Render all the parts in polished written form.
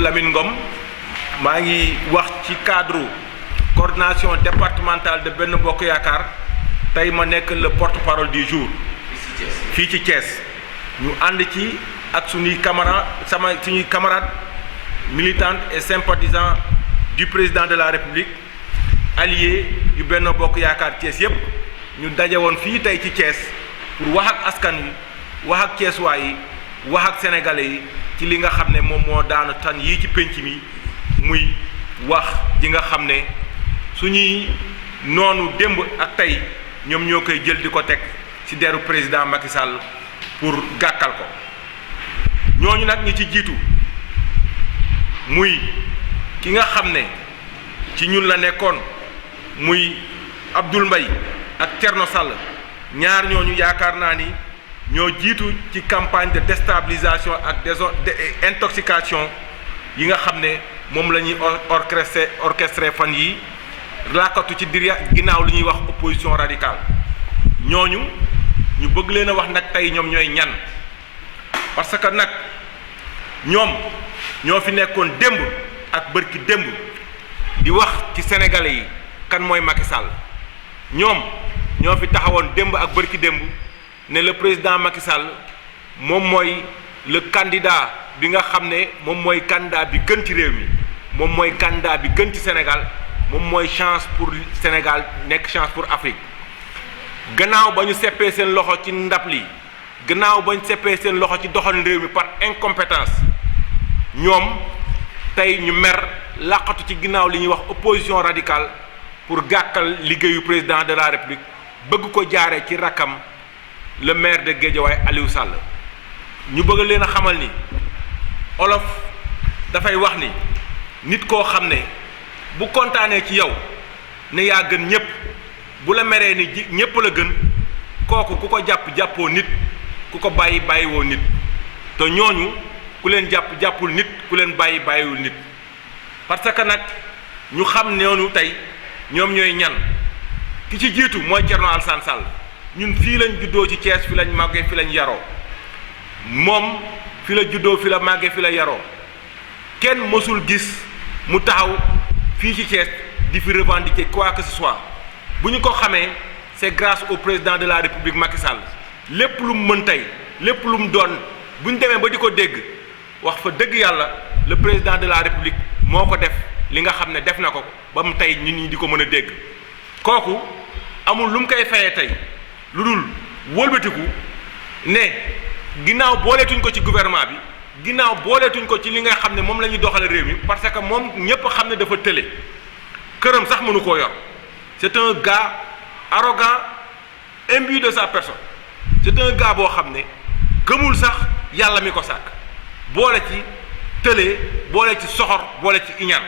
Lamine Ngom maa ngi wax ci cadre coordination départementale de Benno Bokk Yaakaar tey ma nekk le porte-parole du jour fii ci Thiès ñu ànd ci ak suñuy camarades militantes et sympathisants du président de la République alliés yu Benno Bokk Yaakaar Thiès yépp ñu daje woon fii tey ci Thiès pour wax ak askan wi wax ak Thiessois yi wax ak sénégalais yi ci li nga xam ne moom moo daanu tan yii ci pénc mi muy wax ji nga xam ne suñuy noonu démb ak tey ñoom ñoo koy jël di ko teg ci deru président Macky Sall pour gàkkal ko ñooñu nag ñi ci jiitu muy ki nga xam ne ci ñun la nekkoon muy Abdoul Mbaye ak Thierno Sall ñaar ñooñu yaakaar naa ni ñoo jiitu ci campagne de déstabilisation ak intoxication yi nga xam ne moom la ñuy orchestré fan yi làkkatu ci ginnaaw li ñuy wax opposition radicale ñooñu ñu bëgg leen a wax nag tey ñoom ñooy ñan parce que nag ñoom ñoo fi nekkoon démb ak bërki démb di wax ci sénégalais yi kan mooy Macky Sall ñoom ñoo fi taxawoon démb ak bërki démb ne le président Macky Sall moom mooy le candidat bi nga xam ne moom mooy candidat bi gën ci réew mi moom mooy candidat bi gën ci Sénégal moom mooy chance pour Sénégal nekk chance pour Afrique gannaaw ba ñu seppee seen loxo ci ndab li gannaaw ba ñu seppee seen loxo ci doxalin réew mi par incompétence ñoom tey ñu mer làqatu ci ginnaaw li ñuy wax opposition radicale pour gàkkal liggéeyu président de la République bëgg ko jaare ci rakkam le maire de Guédiawaye Aliou Sall ñu bëgg leen a xamal ni olof dafay wax ni nit koo xam ne bu kontaanee ci yow ne yaa gën ñépp bu la meree ni ñépp la gën kooku ku ko jàppoo nit ku ko bàyyiwoo nit te ñooñu ku leen jàppul nit ku leen bàyyiwul nit parce que nag ñu xam noonu tey ñoom ñooy ñan ki ci jiitu mooy Thierno Alassane Sall ñun fii lañ juddoo ci Thiès fi lañ màggee fi lañ yaroo moom fi la juddoo fi la màggee fi la yaroo kenn mësul gis mu taxaw fii ci Thiès di fi revendiquer quoi que ce soit bu ñu ko xamee c'est grâce au président de la République Macky Sall lépp lu mu mën tey lépp lu mu doon bu ñu demee ba di ko dégg wax fa dëgg yàlla le président de la République moo ko def li nga xam ne def na ko ba mu tey nit ñi di ko mën a dégg kooku amul lu mu koy fayee tey lu dul wëlbatiku ne ginnaaw booleetuñ ko ci gouvernement bi ginnaaw booleetuñ ko ci li nga xam ne moom la ñuy doxale réew mi parce que moom ñépp xam ne dafa tële këram sax mënu koo yor c'est un gars arrogant imbu de sa personne c'est un gars boo xam ne gëmul sax yàlla mi ko sàkk boole ci tële boole ci soxor boole ci iñaan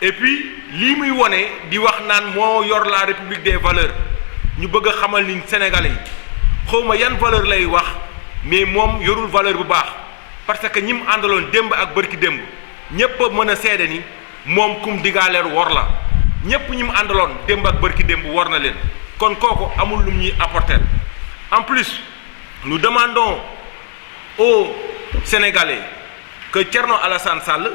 et puis lii muy wone di wax naan moo yor la république des valeurs ñu bëgg a xamal ni sénégalais yi xawma yan valeur lay wax mais moom yorul valeur bu baax parce que ñi mu àndaloon démb ak bërki démb ñépp a mën a seede ni moom kum digaaleer wor la ñépp ñi mu àndaloon démb ak bërki démb wor na leen kon kooku amul lu ñuy apporter en plus nous demandons aux Sénégalais que Thierno Alassane Sall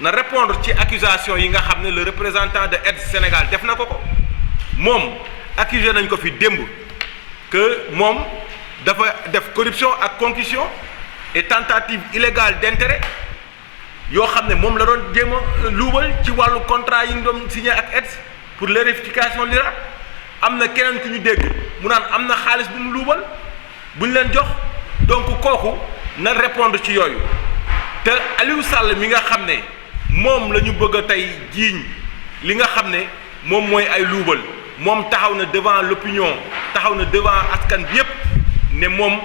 na répondre ci accusation yi nga xam ne le représentant de Aide Sénégal def na ko moom accusé nañ ko fi démb que moom dafa def corruption ak concussion et tentative illégale d'intérêt yoo xam ne moom la doon jéem a luubal ci wàllu contrat yi ñu doon signé ak Aide pour l'électrification l'Irak am na keneen ku ñu dégg mu naan am na xaalis bu mu luubal bu ñu leen jox donc kooku na répondre ci yooyu te Aliou Sall mi nga xam ne moom la ñu bëgg a tey jiiñ li nga xam ne moom mooy ay luubal moom taxaw na devant l'opinion taxaw na devant askan bi yépp ne moom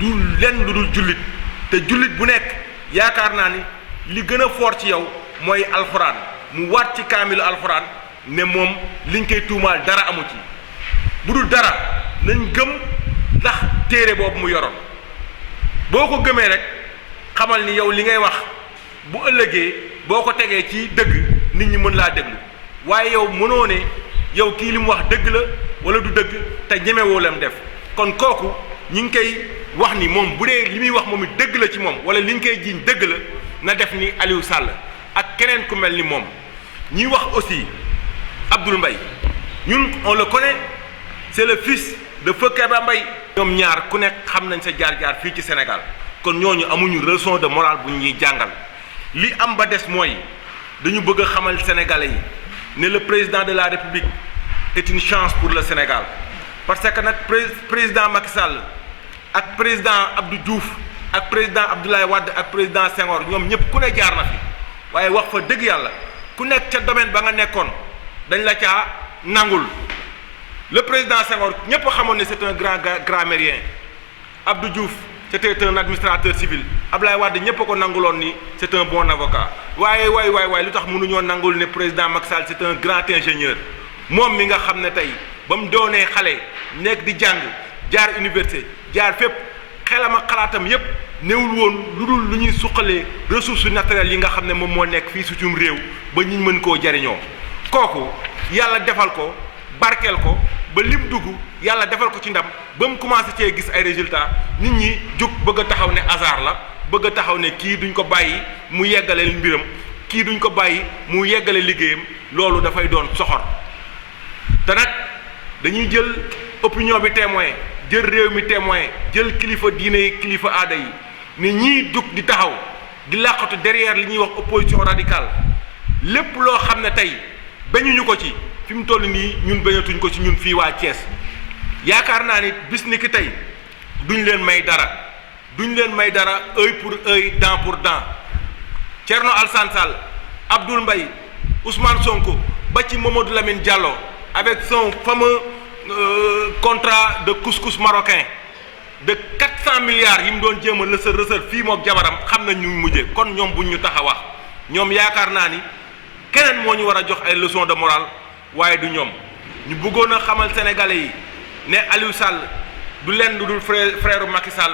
du lenn lu dul jullit te jullit bu nekk yaakaar naa ni li gën a fort ci yow mooy alxuraan mu waat ci kaamilu alxuraan ne moom liñ koy tuumaal dara amu ci bu dul dara nañ gëm ndax téere boobu mu yoroon boo ko gëmee rek xamal ni yow li ngay wax bu ëllëgee boo ko tegee ci dëgg nit ñi mën laa déglu waaye yow mënoo ne yow kii li mu wax dëgg la wala du dëgg te ñemewoo lam def kon kooku ñi ngi koy wax ni moom bu dee li muy wax moom it dëgg la ci moom wala li ñu koy jiiñ dëgg la na def ni Aliou Sall ak keneen ku mel ni moom. ñuy wax aussi Abdoul Mbaye ñun on le connaît c'est le fils de Feu Kéba Mbaye. ñoom ñaar ku nekk xam nañ sa jaar-jaar fii ci Sénégal kon ñooñu amuñu leçon de morale bu ñuy jàngal li am ba des mooy dañu bëgg a xamal sénégalais yi ne le président de la République est une chance pour le Sénégal parce que nag président Macky Sall ak président Abdou Diouf ak président Abdoulaye Wade ak président Senghor ñoom ñëpp ku ne jaar na fi waaye wax fa dëgg yàlla ku nekk ca domaine ba nga nekkoon dañ la caa nangul. Le président Senghor ñëpp xamoon ne c'est un grand grammairien Abdou Diouf c'était un administrateur civil Abdoulaye Wade ñëpp a ko nanguloon ni c'est un bon avocat waaye lu tax mënuñoo nangul ne président Macky Sall c'est un grand ingénieur moom mi nga xam ne tey ba mu doonee xale nekk di jàng jaar université jaar fépp xelam ak xalaatam yépp néewul woon lu dul lu ñuy suqalee ressources naturelles yi nga xam ne moom moo nekk fii suñu réew ba ñu mën koo jariñoo kooku yàlla defal ko barkeel ko ba lim dugg yàlla defal ko ci ndam ba mu commencé cee gis ay résultats nit ñi jóg bëgg a taxaw ne hasard la bëgg a taxaw ne kii duñ ko bàyyi mu yeggale mbiram kii duñ ko bàyyi mu yeggale liggéeyam loolu dafay doon soxor te nag dañuy jël opinion bi témoin jël réew mi témoin jël kilifa diine yi kilifa aada yi ni ñii dug di taxaw di làqatu derrière li ñuy wax opposition radicale lépp loo xam ne tey bañuñu ko ci fi mu toll nii ñun bañatuñ ko ci ñun fii waa Thiès yaakaar naa ni bis ni ki tey duñ leen may dara œil pour œil dent pour dent Thierno Alassane Sall Abdoul Mbaye Ousmane Sonko ba ci Mamadou Lamine Diallo avec son fameux contrat de couscous marocain de 400 milliards yi mu doon jéem a rësal fii mook jabaram xam nañ ñu mujje kon ñoom buñ ñu tax a wax ñoom yaakaar naa ni keneen moo ñu war a jox ay leçons de morale waaye du ñoom ñu bëggoon a xamal sénégalais yi ne Aliou Sall du leen lu dul frère Macky Sall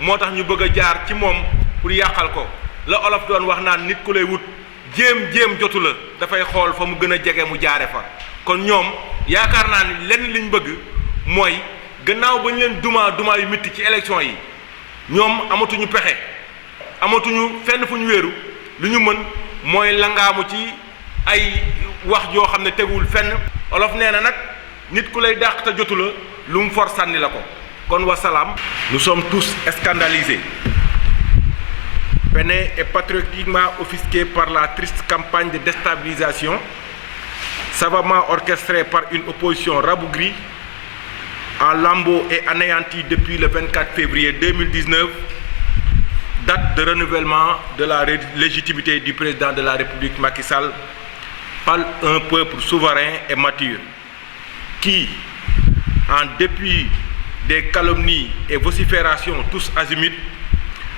moo tax ñu bëgg a jaar ci moom pour yàqal ko la olof doon wax naan nit ku lay wut jéem jotu la dafay xool fa mu gën a jege mu jaare fa kon ñoom yaakaar naa ni lenn liñ bëgg mooy gannaaw ba ñu leen duma yu métti ci élection yi ñoom amatuñu pexe amatuñu fenn fu ñu wéeru lu ñu mën mooy langaamu ci ay wax joo xam ne teguwul fenn olof nee na nag nit ku lay dàq te jotu la lu mu for sànni la ko kon wasalaam. Nous sommes tous scandalisés, peinés et patriotiquement offusqués par la triste campagne de déstabilisation savamment orchestrée par une opposition rabougrie, en lambeaux et anéantie depuis le 24 février 2019, date de renouvellement de la légitimité du président de la République Macky Sall par un peuple souverain et mature, qui, en dépit des calomnies et vociférations tous azimuts,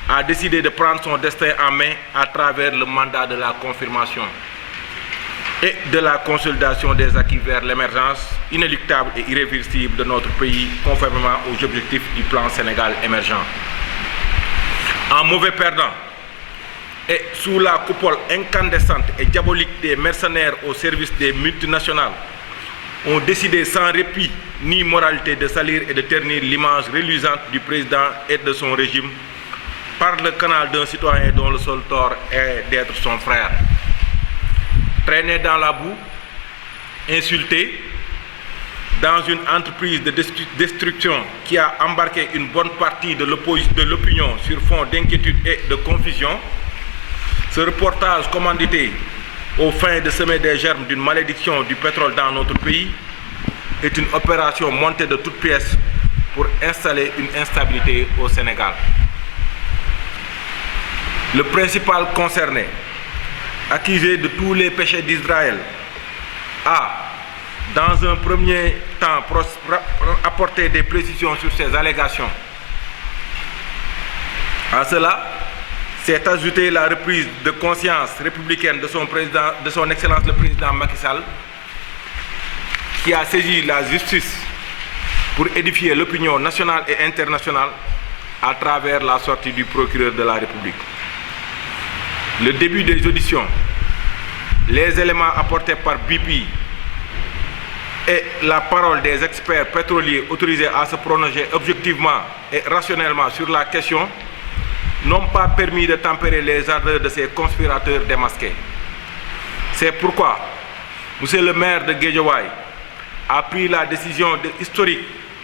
a décidé de prendre son destin en main à travers le mandat de la confirmation et de la consolidation des acquis vers l'émergence inéluctable et irréversible de notre pays, conformément aux objectifs du plan Sénégal émergent. En mauvais perdant et sous la coupole incandescente et diabolique des mercenaires au service des multinationales, ont décidé sans répit ni moralité de salir et de ternir l'image reluisante du président et de son régime par le canal d'un citoyen dont le seul tort est d'être son frère. Traîné dans la boue, insulté, dans une entreprise de destruction qui a embarqué une bonne partie de l'opinion sur fond d'inquiétude et de confusion, ce reportage commandité aux fins de semer des germes d'une malédiction du pétrole dans notre pays est une opération montée de toutes pièces pour installer une instabilité au Sénégal. Le principal concerné, accusé de tous les péchés d'Israël, a, dans un premier temps, apporté des précisions sur ces allégations. À cela s'est ajoutée la reprise de conscience républicaine de son Excellence le Président Macky Sall, qui a saisi la justice pour édifier l'opinion nationale et internationale à travers la sortie du procureur de la République. Le début des auditions, les éléments apportés par BP et la parole des experts pétroliers autorisés à se prononcer objectivement et rationnellement sur la question n'ont pas permis de tempérer les ardeurs de ces conspirateurs démasqués. C'est pourquoi Monsieur le maire de Guédiawaye a pris la décision historique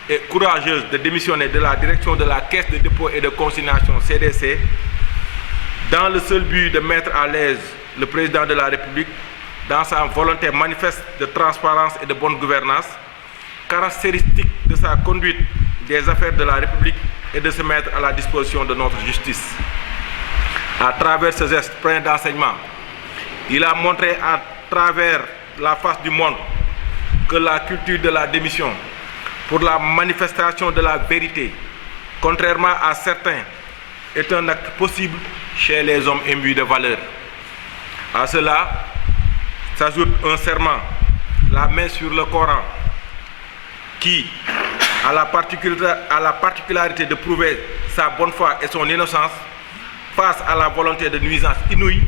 et courageuse de démissionner de la direction de la Caisse de dépôt et de consignation CDC dans le seul but de mettre à l'aise le président de la République dans sa volonté manifeste de transparence et de bonne gouvernance, caractéristique de sa conduite des affaires de la République et de se mettre à la disposition de notre justice. À travers ce geste plein d'enseignement, il a montré à travers la face du monde que la culture de la démission pour la manifestation de la vérité, contrairement à certains, est un acte possible chez les hommes imbus de valeur. À cela s'ajoute un serment, la main sur le Coran, qui a la particularité de prouver sa bonne foi et son innocence face à la volonté de nuisance inouïe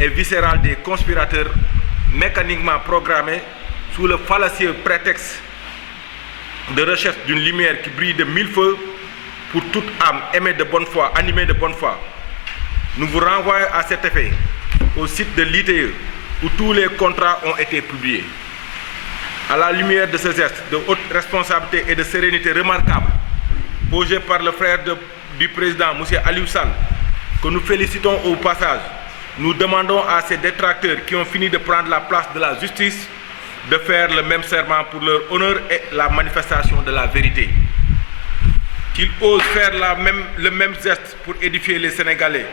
et viscérale des conspirateurs mécaniquement programmés sous le fallacieux prétexte de recherche d'une lumière qui brille de mille feux pour toute âme aimée de bonne foi, animée de bonne foi. Nous vous renvoyons à cet effet au site de l'ITE où tous les contrats ont été publiés. À la lumière de ce geste de haute responsabilité et de sérénité remarquable posé par le frère du président, M. Aliou Sall, que nous félicitons au passage, nous demandons à ces détracteurs qui ont fini de prendre la place de la justice de faire le même serment pour leur honneur et la manifestation de la vérité. Qu'ils osent faire le même geste pour édifier les Sénégalais,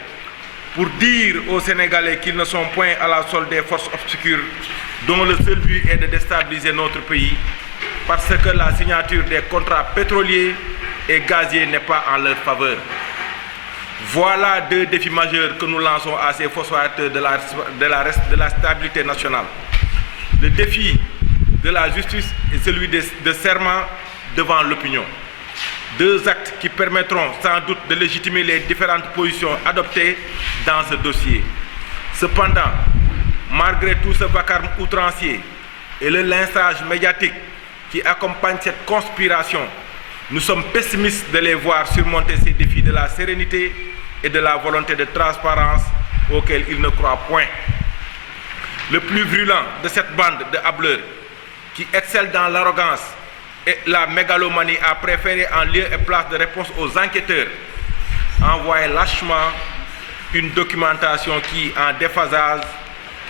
pour dire aux Sénégalais qu'ils ne sont point à la solde des forces obscures dont le seul but est de déstabiliser notre pays parce que la signature des contrats pétroliers et gaziers n'est pas en leur faveur. Voilà deux défis majeurs que nous lançons à ces fossoyateurs de la stabilité nationale. Le défi de la justice et celui de serment devant l'opinion. Deux actes qui permettront sans doute de légitimer les différentes positions adoptées dans ce dossier. Cependant, malgré tout ce vacarme outrancier et le lynchage médiatique qui accompagne cette conspiration, nous sommes pessimistes de les voir surmonter ces défis de la sérénité et de la volonté de transparence auxquels ils ne croient point. Le plus virulent de cette bande de hableurs qui excelle dans l'arrogance et la mégalomanie a préféré en lieu et place de réponse aux enquêteurs envoyer lâchement une documentation qui, en déphasage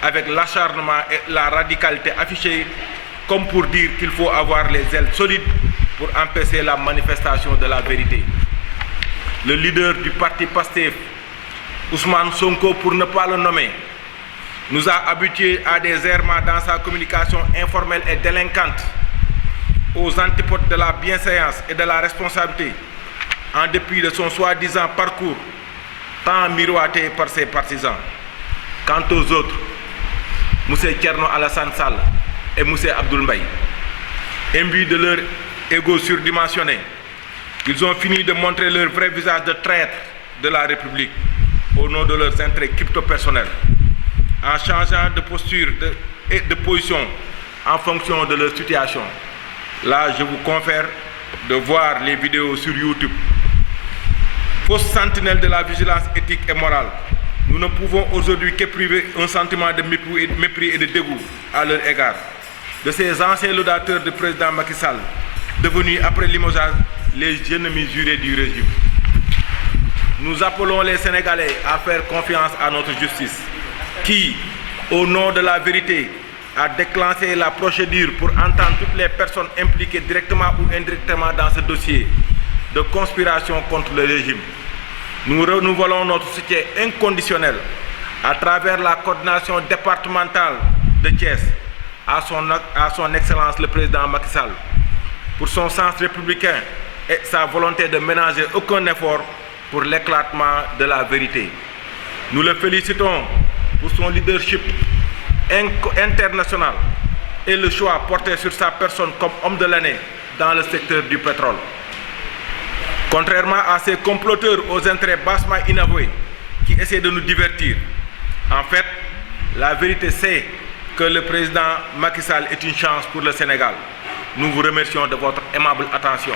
avec l'acharnement et la radicalité affichée, comme pour dire qu'il faut avoir les ailes solides pour empêcher la manifestation de la vérité. Le leader du parti PASTEF, Ousmane Sonko, pour ne pas le nommer, nous a habitués à des errements dans sa communication informelle et délinquante, aux antipodes de la bienséance et de la responsabilité, en dépit de son soi-disant parcours, tant miroité par ses partisans. Quant aux autres, M. Thierno Alassane Sall et M. Abdoul Mbaye, imbus de leur égo surdimensionné, ils ont fini de montrer leur vrai visage de traître de la République au nom de leurs intérêts crypto-personnels, en changeant de posture et de position en fonction de leur situation. Là, je vous confère de voir les vidéos sur YouTube. Fausse sentinelle de la vigilance éthique et morale, nous ne pouvons aujourd'hui qu'éprouver un sentiment de mépris et de dégoût à leur égard. De ces anciens laudateurs du président Macky Sall, devenus après limogeage les ennemis jurés du régime. Nous appelons les Sénégalais à faire confiance à notre justice, qui, au nom de la vérité, a déclenché la procédure pour entendre toutes les personnes impliquées directement ou indirectement dans ce dossier de conspiration contre le régime. Nous renouvelons notre soutien inconditionnel à travers la coordination départementale de Thiès à son Excellence le Président Macky Sall pour son sens républicain et sa volonté de ménager aucun effort pour l'éclatement de la vérité. Nous le félicitons pour son leadership international et le choix porté sur sa personne comme homme de l'année dans le secteur du pétrole. Contrairement à ces comploteurs aux intérêts bassement inavoués qui essaient de nous divertir, en fait, la vérité c'est que le président Macky Sall est une chance pour le Sénégal. Nous vous remercions de votre aimable attention.